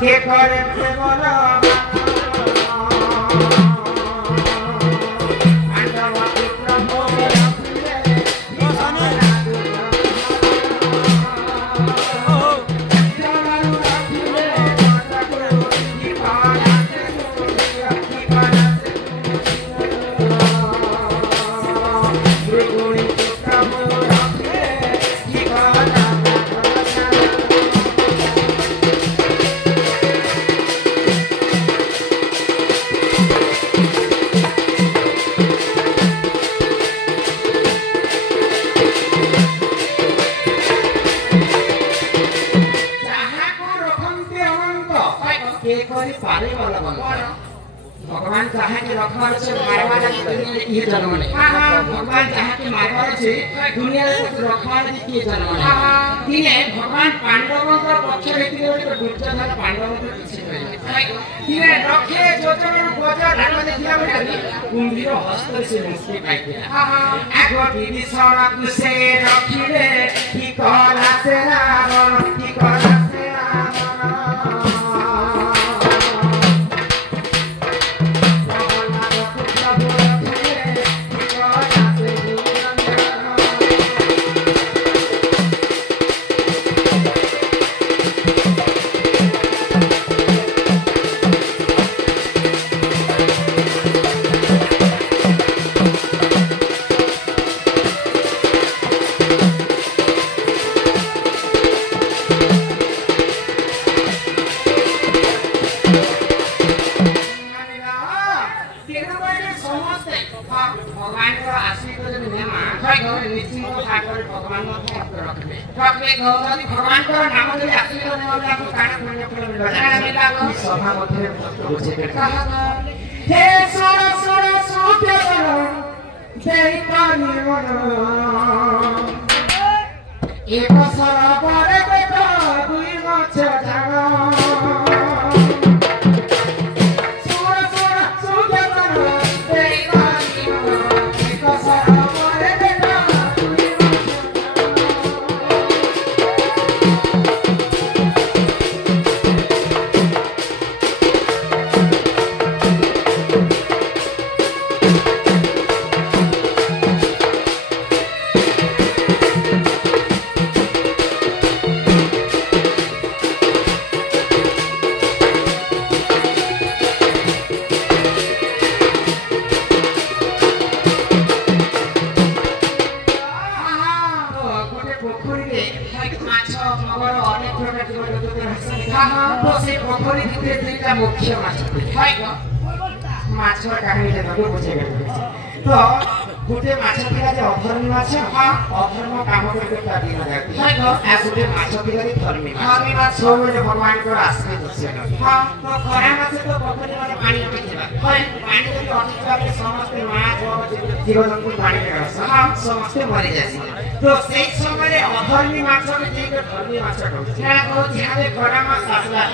কে করে প্রেমর भगवान चाहे कि रखवार से मारवार ये जन्म ने भगवान चाहे कि मारवार से दुनिया रखवार की जन्म ने दिने भगवान पांडवों का पक्ष व्यक्ति को दुर्योधन पांडवों को पीछे करे दिने रखे जोजन गोजा धर्म ने दिया बने कुंभीर हस्त से मुक्ति पाई दिया आगो विभीषण कुसे रखिले की कला से रावण की कला भगवान को नाम जो आशीर्वाद ने वाला को कान पुण्य फल मिला सभा मध्य बुझे हे सोर सोर सूत्य करो देई पानी मन एक सर पर देखो दुई मछ जागा सोर सोर सूत्य करो देई पानी मन एक सर मुख्य माछ काहिनी तो गोटे माछ पिला जे अधर्मी माछ अधर्म काम करके दिन जाती आ गोटे माछ पिला जे धर्मी माछ सब भगवान को आश्रय दृश्य तो खरा माछ तो पोखरी माने पानी पिथिबा पानी जति अटकिबा के समस्त माछ जीव जंतु पानी में समस्त मरि जासी तो से समय अधर्मी माछ के जे धर्मी माछ कहै को ध्यान खरा माछ आसला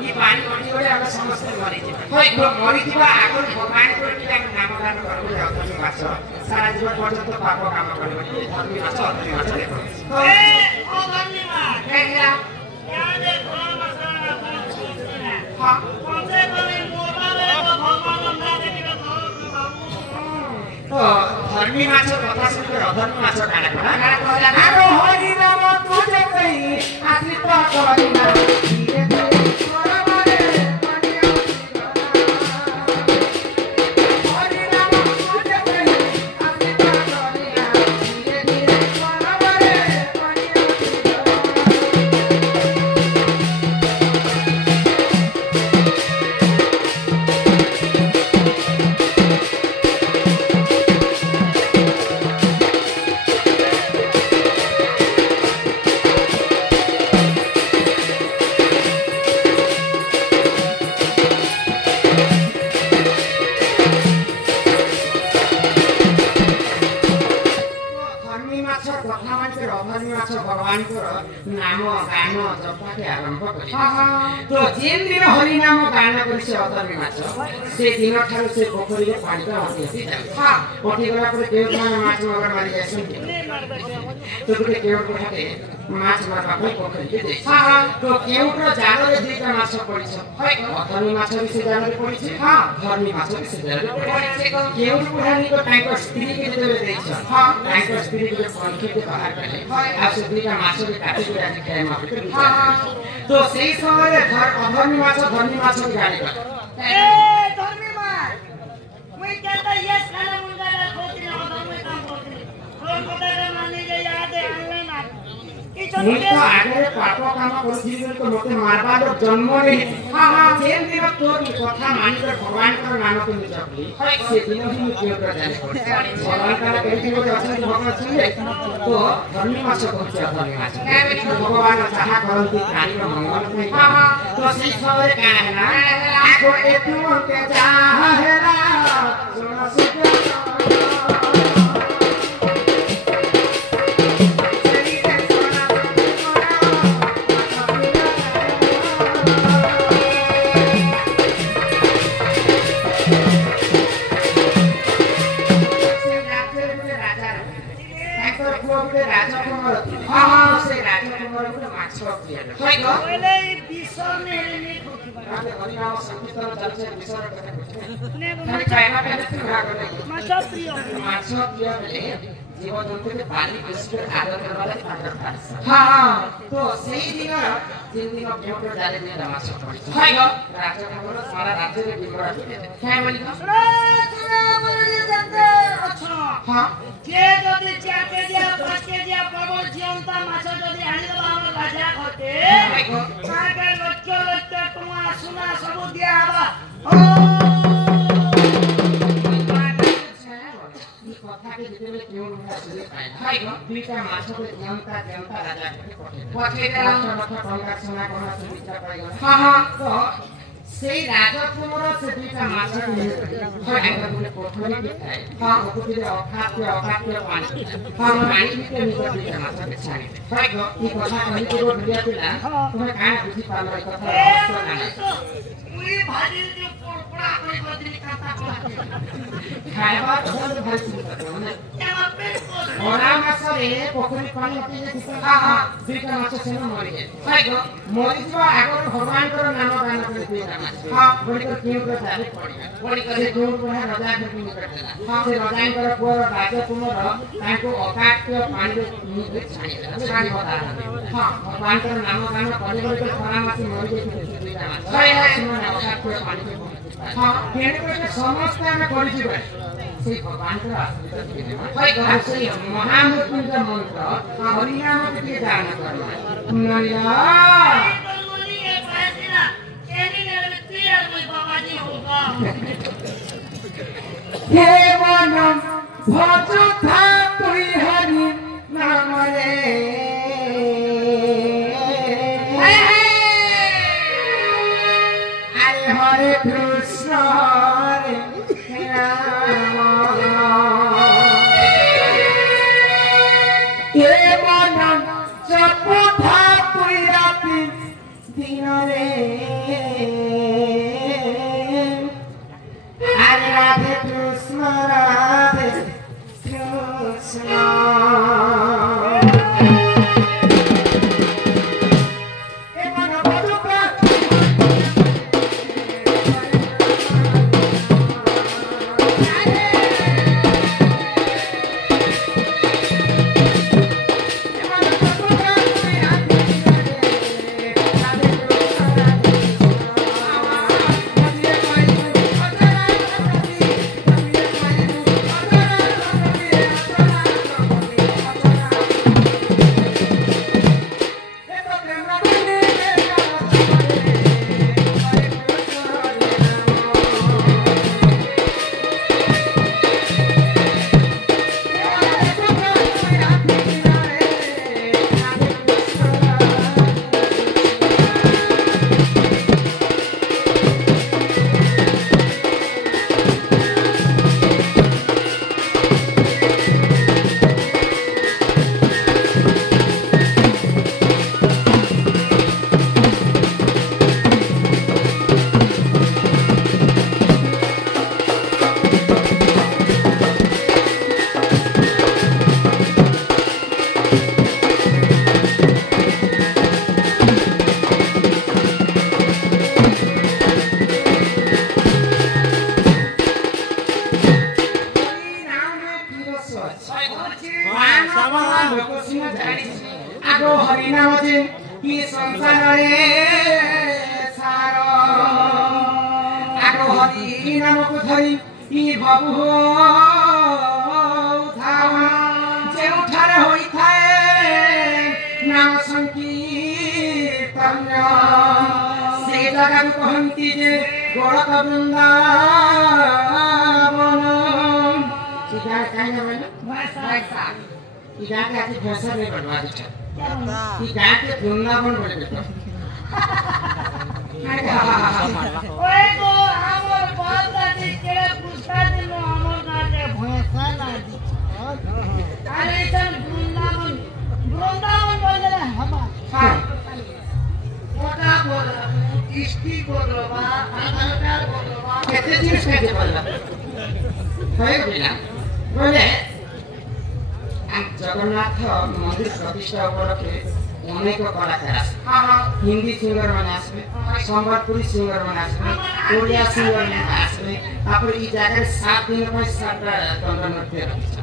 ई पानी अटि गले हम समस्त मरि जिबा तो मरि जिबा आगो भगवान को नामगान करबो अधर्मी माछ सारा जीवन पर्यंत पाप काम करबो धर्मी माछ देखो ए ओ धर्मी माछ केला यादे कोन माछ हां कोसे कोनी मोबाइल को भगवान ना देखिबा तो धर्मी माछ कथा सुन अधर्मी माछ काना कहला आरो हरि नाम तुझे कहि आश्रित करिना धीरे धीरे जपाके आरंभ करी तो जेन दिन हरि नाम गान करी से अधर्मी माछ से दिन ठारू से पोखरी रे पानी का हसी हसी जाय पठी गला पर केउ मान माछ मगर मारी जाय तो गुटे केउ कोठाते माछ मारबा को पोखरी के दे तो केउ रो जाल रे दुईटा माछ पड़ी छ अधर्मी माछ भी से जाल रे पड़ी छ धर्मी माछ भी से जाल रे पड़ी छ केउ कोठानी को ताको स्त्री के देबे दै छ ताको स्त्री के पंखी के बाहर करे आ से दुईटा माछ के काटी के आज खाए मा तो सही समय घर अधर्मी माछ धर्मी माछ के गाड़ी कर ए धर्मी माछ मैं कहता यस खाना मुंगा ला खोती ना अधर्मी काम करती रोज कोटा मानी जे याद है ऑनलाइन आ ମୁଁ ତ ଆଗରେ ପାପ କାମ କରୁଥିଲି ବୋଲି ତ ମୋତେ ମାରବାର ଜନ୍ମ ନେଇ ଯେନ୍ ଦିନ ତୋର କଥା ମାନିକର ଭଗବାନଙ୍କର ନାମକୁ ମୁଁ ଜପଲି ସେଦିନ ହିଁ ମୁଁ କେଉଁଟ ଜାଣି ଭଗବାନଙ୍କର କେମିତି ଗୋଟେ ଅଛନ୍ତି ଭଗବାନ ଶୁଣିଲେ ତ ଧର୍ମୀ ମାଛ କହୁଛି ଅଧର୍ମୀ ମାଛ ଭଗବାନ ଯାହା କରନ୍ତି ପ୍ରାଣୀର ମଙ୍ଗଳ ପାଇଁ ତ ସେଇ ସମୟରେ କାଣା ହେଲା ଆଗ ଏତୁ ମତେ ଯାହା ହେଲା ଶୁଣ ସୁଖ पहले विसर ने खोती बा हरिनाम संकीर्तन चलছে विसर কথা ने खाली खाइबा पे भाग करे माछ प्रिय माछ प्रिय बेले जीव जंतु के पानी बिस्कुट आदर करवाले आदर पास हां तो सही दिन तीन दिन केउटर जाले ने माछ पड़ी हाय गो राजा खबर सारा राज्य रे बिमरा दिले काय बोली सुना बोली जानते अच्छा हां के जदी 4 केजी 5 केजी प्रबल जीवंता माछ जदी आनी दबा हम राजा खते हाय गो सागे लक्ष लक्ष टका सुना सब दिया आबा ओ কথা কে যেতে কেউ না আসলে পায় হাই গো দুইটা মাছ করে জনতা রাজা কে পঠে দেলা কথা টঙ্কা সোনা কোন সুবিধা পাই গলা তো সেই রাজা কুমার সে দুইটা মাছ কে হয় একটা বলে পঠনে কে খায় ওকুটিরে অখাদ্য পানি পানি কে নিয়ে দুইটা মাছ কে ছাড়ি হয় গো এই কথা কই কে দিয়া দিলা তুমি কান বুঝি পারলো এই কথা মুই ভাজি দি পোড়া কই বদলি কাটা খাইবা বন্ধ ভাই মানে এমা পেট ওরা মাছরে পোখরি পানি অতি যে দুইটা মাছ সেন মরি যায় হয় গো মরি যাওয়া আগর ভগবানଙ୍କର নাম গান করে দুইটা মাছ বড়ি করে কেউ করে চালে পড়ি করে কেউ করে রাজা ঘটি নিকটলা ସେ ରାଜାଙ୍କର ପୁଅ ରାଜା କୁମାର ତାଙ୍କୁ ଅକାଟ୍ୟ ପାଣିରେ ଛାଣି ବଦା ଭଗବାନଙ୍କର ନାମ ଗାନ କଲେ ବୋଲି ଖରା ମାସ ମରି ଯାଇଥିଲେ ଦୁଇଟା ମାଛ ସେମାନେ ଅକାଟ୍ୟ ପାଣିରେ ତେଣୁ ସମସ୍ତେ ଆମେ କରିଯିବା ସେଇ ଭଗବାନଙ୍କର ଆଶୀର୍ବାଦ ସେଇ ମହାମୃତ୍ୟୁଞ୍ଜୟ ମନ୍ତ୍ର ହରିନାମ ଟିକେ ଦାନ କରିବା हे वनम भजुथा तुई हरि नाम रे अरे हरे कृष्ण हरे राम हे वनम जपुथा तुई राति दिन रे राधे कृष्ण राधे कृष्ण Hey! नाम जे कि संसार रे सार आगो हरि नाम को धरी कि बाबू हो जे उठार होई थाए नाम संकीर्तन से जगह को कहंती जे गोरख वृंदावन सीधा काहे न बोले वैसा ई गाँव के आज भाषा में बनवा देता ई गाँव के वृंदावन बोले देता ओए तो हमर बात दादी के पूछता दिनो हमर गाते भाषा ना दी अरे चल वृंदावन वृंदावन बोले हमा हां ओटा बोल इष्टि बोलो बा आधार बोलो बा केते जिनिस के बोलला होय बिना बोले जगन्नाथ मंदिर प्रतिष्ठा उपलक्षे अनेक कलाकार आसबे हिंदी सिंगर माने आसबे संबलपुरी सिंगर माने आसबे ओडिया सिंगर माने आसबे तापर ई जगह 7 दिन पर 7 दंड नृत्य रखिछ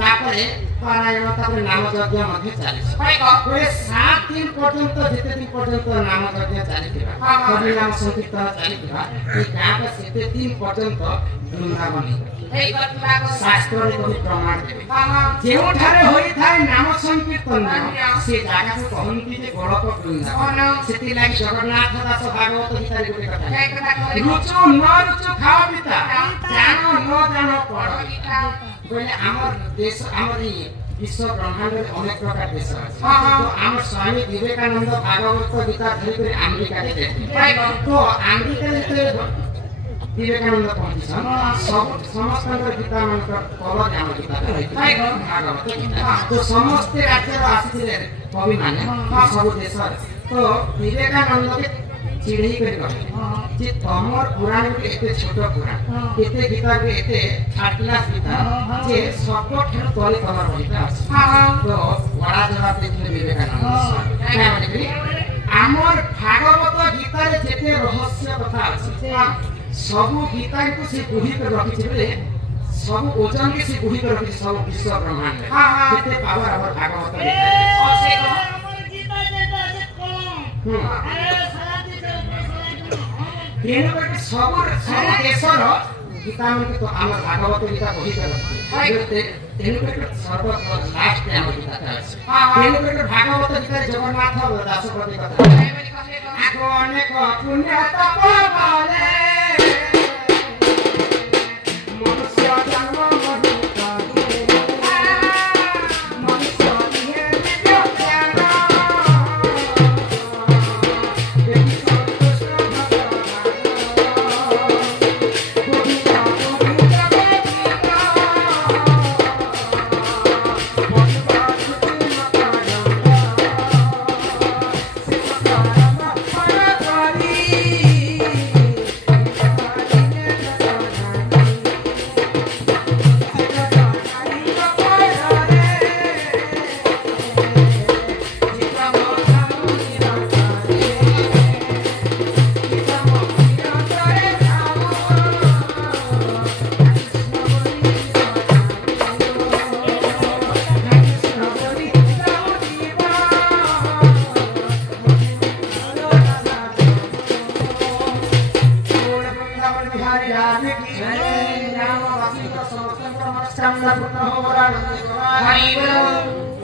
तापरे पारायण तापर नाम यज्ञ मध्ये चालिछ बोले 7 दिन पर्यंत जेते दिन पर्यंत नाम यज्ञ चालिथिबा हरि नाम संकीर्तन चालिथिबा ई गाँव सेते दिन पर्यंत वृंदावन शास्त्र प्रमाण जो होई थाए नाम संकीर्तन से जगह को कहती जे गोलक वृंदावन से लगी जगन्नाथ दास भागवत गीता गोटे कथा रुचो न रुचो खाओ पिता जानो न जानो पढ़ बोले हमर देश हमर विश्व ब्रह्मांड में अनेक प्रकार देश अछि तो हम स्वामी विवेकानंद भागवत गीता धरि अमेरिका के तो अमेरिका विवेकानंद पहुंची समस्त गीता मन कल ज्ञान गीता भागवत गीता तो समस्त राज्य आसी कवि माने सब देश तो विवेकानंद के चिड़ी कर जे तमर पुराण के एते छोट पुराण एते गीता के एते थर्ड क्लास गीता जे सब ठेर तले तमर गीता तो बड़ा जवाब देथिले विवेकानंद क्या माने हमर भागवत गीता रे जेते रहस्य कथा अछि सब गीता को से गुही कर रखी छे सब ओजन के से गुही कर रखी सब विश्व ब्रह्मांड केते पावर हमर भागवत गीता और से हमर गीता जेता से कम अरे सारा दिन तेन पर सब देशर गीता मन के तो हमर भागवत गीता गुही कर रखी तेन पर सर्व लास्ट हमर गीता अछि तेन पर भागवत गीता जगन्नाथ दास प्रति कथा आगो अनेक पुण्य तप वाले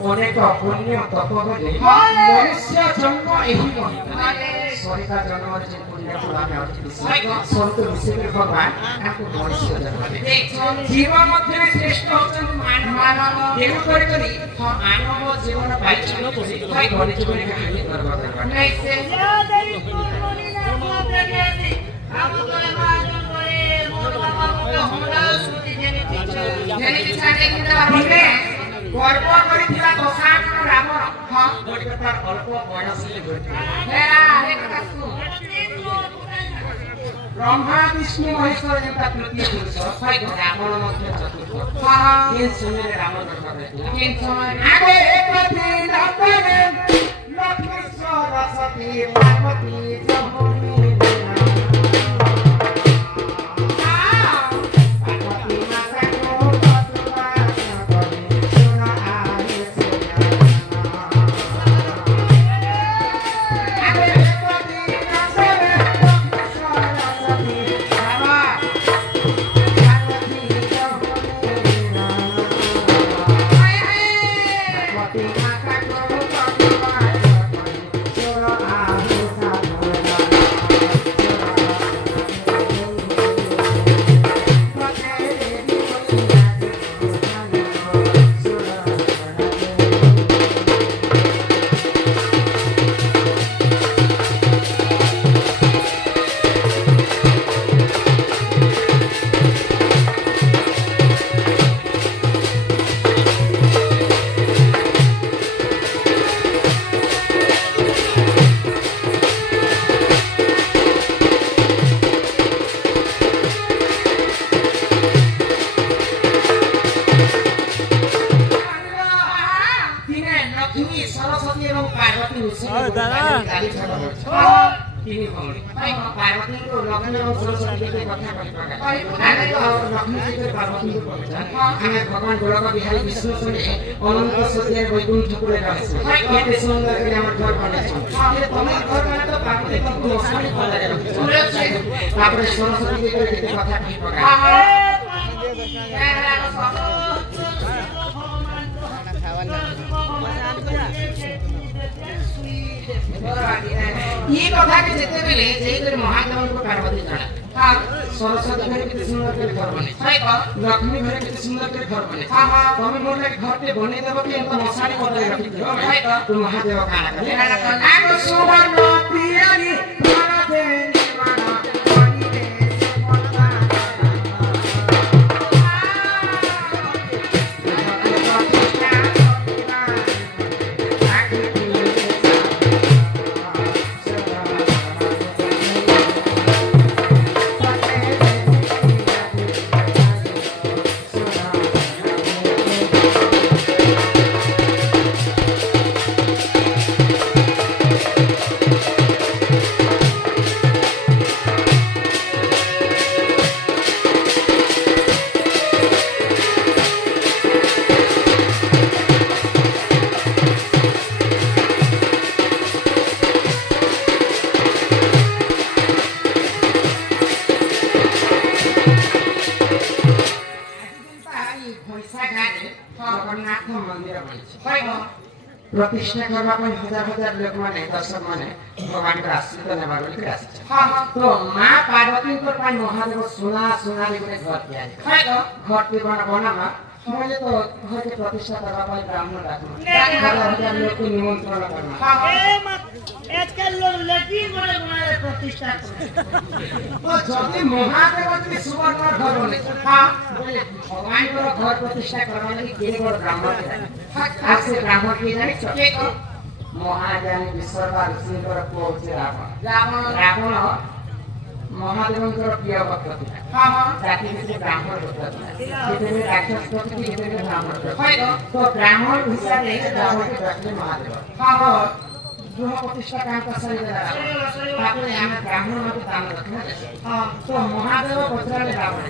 अनेक पुण्य तप बले मनुष्य जन्म एही सरिता जन्म जे पुण्य पुराने अछि संत ऋषि भगवान आपको मनुष्य जन्म दे जीव मध्य श्रेष्ठ होचन मानव देव करी मानव जीवन पाइछन तो भाई घरे जीवन के गर्व करबा नहीं से याद आई कोनी ना को देखे सी हम तो महाजन करे मोर बाबा को हमरा सुति जेने पीछे देखिता बाबे गर्व करिथिला दशान रावण हां गोटिका अल्प बयस ले गोटिका हेरा हे कथा सुन ब्रह्मा विष्णु महेश्वर जंता तृतीय पुरुष भाई रावण मध्य चतुर्थ हां ये समय रावण जन्म करथिला तीन समय आगे एक दिन अपने लक्ष्मी सरस्वती पार्वती जमुनी ତିନି ଭଉଣୀ ପାର୍ବତୀଙ୍କୁ ଲକ୍ଷ୍ମୀ ଏବଂ ସରସ୍ୱତୀ ଦେବୀ କଥା କହିପାରେ ଆମେ ତ ଲକ୍ଷ୍ମୀ ସହିତ ପାର୍ବତୀଙ୍କୁ କହିଛେ ଆମେ ଭଗବାନ ଗୋଲକ ବିହାରୀ ବିଷ୍ଣୁ ସଙ୍ଗେ ଅନନ୍ତ ସତ୍ୟ ବୈକୁଣ୍ଠପୁରେ ରହିଛୁ କେତେ ସୁନ୍ଦର କରି ଆମର ଘର ବନେଇଛନ୍ତି ତମେ ଘର ମାନେ ତ ପାର୍ବତୀଙ୍କୁ ମଶାଣି ପଦାରେ ରଖିଛ ତାପରେ ସରସ୍ୱତୀ ଦେବୀ କେତେ କଥା କହିପାରେ ये कथा के जेते बेले जेकर महादेव को पार्वती जाना हां सरस्वती घर के सुंदर के घर बने हाय का लक्ष्मी घर के सुंदर के घर बने हां हां तमे मोर ले घर के बने देबो कि एत मसानी बदले रखी दियो हाय का तू महादेव काना करे आगो सुवर्ण पियारी माथे निवाना पानी रे सुमनता प्रतिष्ठा करबा कोई हजार हजार लोग माने दर्शक माने भगवान का आशीर्वाद नेबा बोली के आसी हां हां तो मां पार्वती को पाई महादेव सोना सोना रे घर दिया हाय तो घर के बना मैले तो घर के प्रतिष्ठा करबा कोई ब्राह्मण राखना हजार हजार लोग को निमंत्रण करना हां ए मत आजकल लोग लड़की बड़े बनाए प्रतिष्ठा तो जदी महादेव जी सुवर्ण घर बने हां बोले भगवान को घर प्रतिष्ठा करबा लगी के बड़ ब्राह्मण हां आज से ब्राह्मण के जानि के को महाज्ञानी विश्वकर्मा ऋषि को पहुंचे रावण महादेव को प्रिय भक्त था हां हां जाति में ब्राह्मण होता था कितने राक्षस को कितने ब्राह्मण हां तो ब्राह्मण हिसाब से रावण के रखले महादेव हां गृह प्रतिष्ठा काम का सही रहा ताकि हमें ब्राह्मण में दान रखना हां तो महादेव पचराले रावण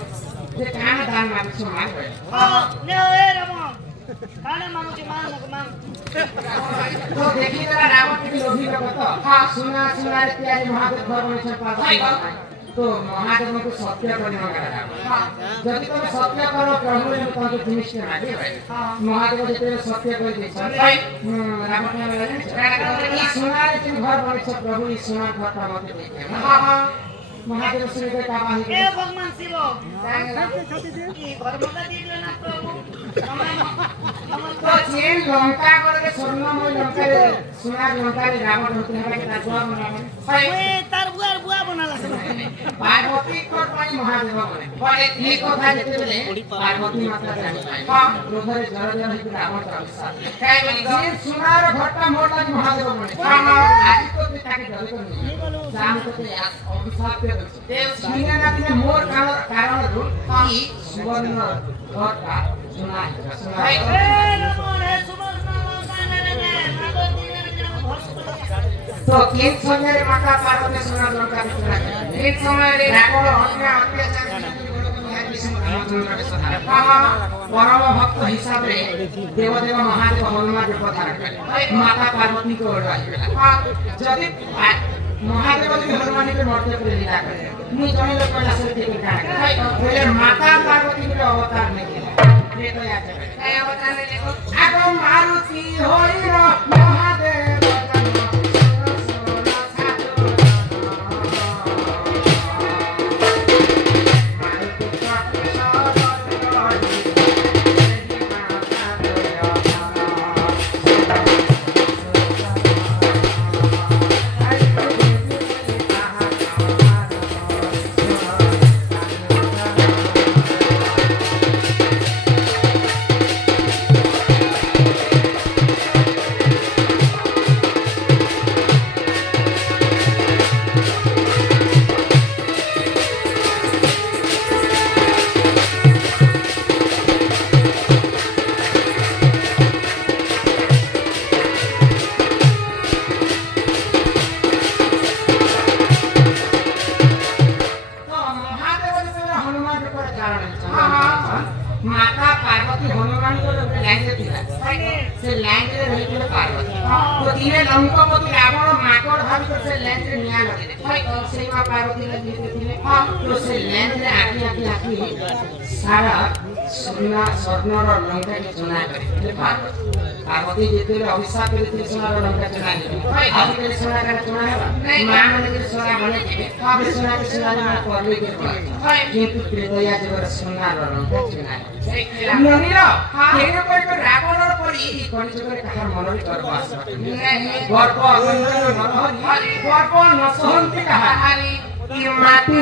जे कान दान मांगे सो मांग हां ले ए रावण काने मांगो जे मांग तो देखी जरा रावण की लोभी का तो हां सुना सुना रे प्यारे महादेव घर में से पास तो महादेव को सत्य करने मांगा हां जब तुम सत्य करो प्रभु ने तुमको जिनिस के मांगे महादेव जते सत्य कर दे रावण ने ये सुना रे तुम घर में से प्रभु ये सुना घर का मत देखे हां हां महादेव से के का बाही ए भगवान शिव की घर में दिले ना प्रभु तो चेन लंका करे स्वर्णमय लंका रे सुना लंका रे रावण होते हैं कि ताजुआ बनावे ओए तार बुआ बनाला पार्वती को पाई महादेव बने पर एक कथा जेते बेले पार्वती माता जानी हां क्रोधरे जर जर ही रावण का विश्वास काय बोली जे सुनार घट्टा मोटा महादेव बने हां आज तो ताके डर को नहीं जान को अभिशाप के देव सुनिया नदी में मोर कारण रू कि सुवर्ण घट्टा सुना ए नमो हे सुवर्ण काने रे मातो दिने तो किन समय रे माता पार्वती सुना लंका में सुना एक समय रे रावण अन्य अत्याचार परम भक्त हिसाब रे देवदेव महादेव हनुमान के पधार करे माता पार्वती को ओढ़ाई जदि महादेव जी हनुमान के मूर्ति पर लीला करे मु जने लोग पहला से देख का पहले माता पार्वती के अवतार नहीं किया ये तो याद है अवतार ने देखो आगो मारुति होई रो महादेव ଦିନେ ଲଙ୍କପତି ରାବଣ ମାକଡ଼ ଭାବି ତ ସେ ଲେନ୍ସରେ ନିଆଁ ଲଗେଇଦେଲେ ସେଇ ମା ପାର୍ବତୀ ଥିଲେ ତ ସେ ଲେନ୍ସରେ ଆଖି ସାରା ସ୍ୱର୍ଣ୍ଣର ଲଙ୍କାକି ଚୁନା କରିଥିଲେ ପାର୍ବତୀ ଯେତେବେଳେ ଅଭିଶାପ କରିଥିଲେ ସୁନାର ଲଙ୍କା ଚୁନା ଆଜିକାଲି ସୁନା କାଳେ ଚୁନା ହେବା ମା ମାନେ ସୁନା ବନେଇଥିବେ ସୁନାকে ସୁନାରେ ମା ପର୍ବେ କିନ୍ତୁ ତ୍ରେତୟା ଯୁଗର ସୁନାର ଲଙ୍କା ଚୁନା ନନୀର ତେଣୁ ରାବଣର ପରି ଏହି କଳିଯୁଗରେ କାହାର ମନରେ ଗର୍ବ ଆସିବ ଗର୍ବ ନ ସହନ୍ତି କାହା ମାଟି